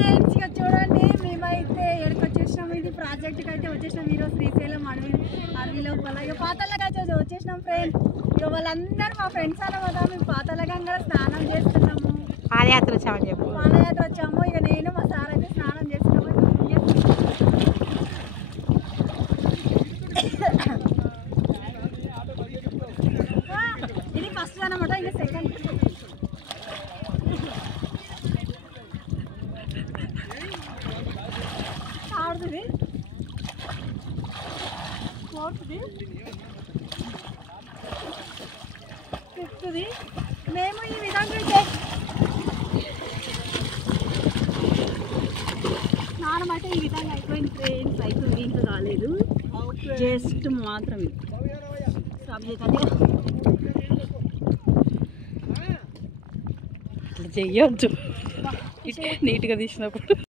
friends ఇక చూడండి మేమైతే ఎక్కడికి వచ్చేసినాం ఇది ప్రాజెక్ట్కి అయితే వచ్చేసినాం ఈరోజు శ్రీశైలం అడవి లోపల ఇక పాతాళగంగ అయితే వచ్చేసినాం ఫ్రెండ్స్ ఇక వాళ్ళందరూ మా ఫ్రెండ్స్ అన్నమాట మేము పాతాళగంగ స్నానం చేస్తున్నాము పాదయాత్ర వచ్చామని చెప్పు పాదయాత్ర వచ్చాము ఇక నేను మా సార్ అయితే స్నానం చేస్తున్నాము ఇది ఫస్ట్ అన్నమాట ఇక సెకండ్ ఆడుతుంది ఫోర్త్ది ఫిఫ్త్ది మేము ఈ విధంగా అయితే స్నానం అయితే ఈ విధంగా అయిపోయింది ఫ్రెండ్స్ అయిపోయింది ఇంకా కాలేదు జస్ట్ మాత్రమే చెయ్యొచ్చు నీట్గా తీసినప్పుడు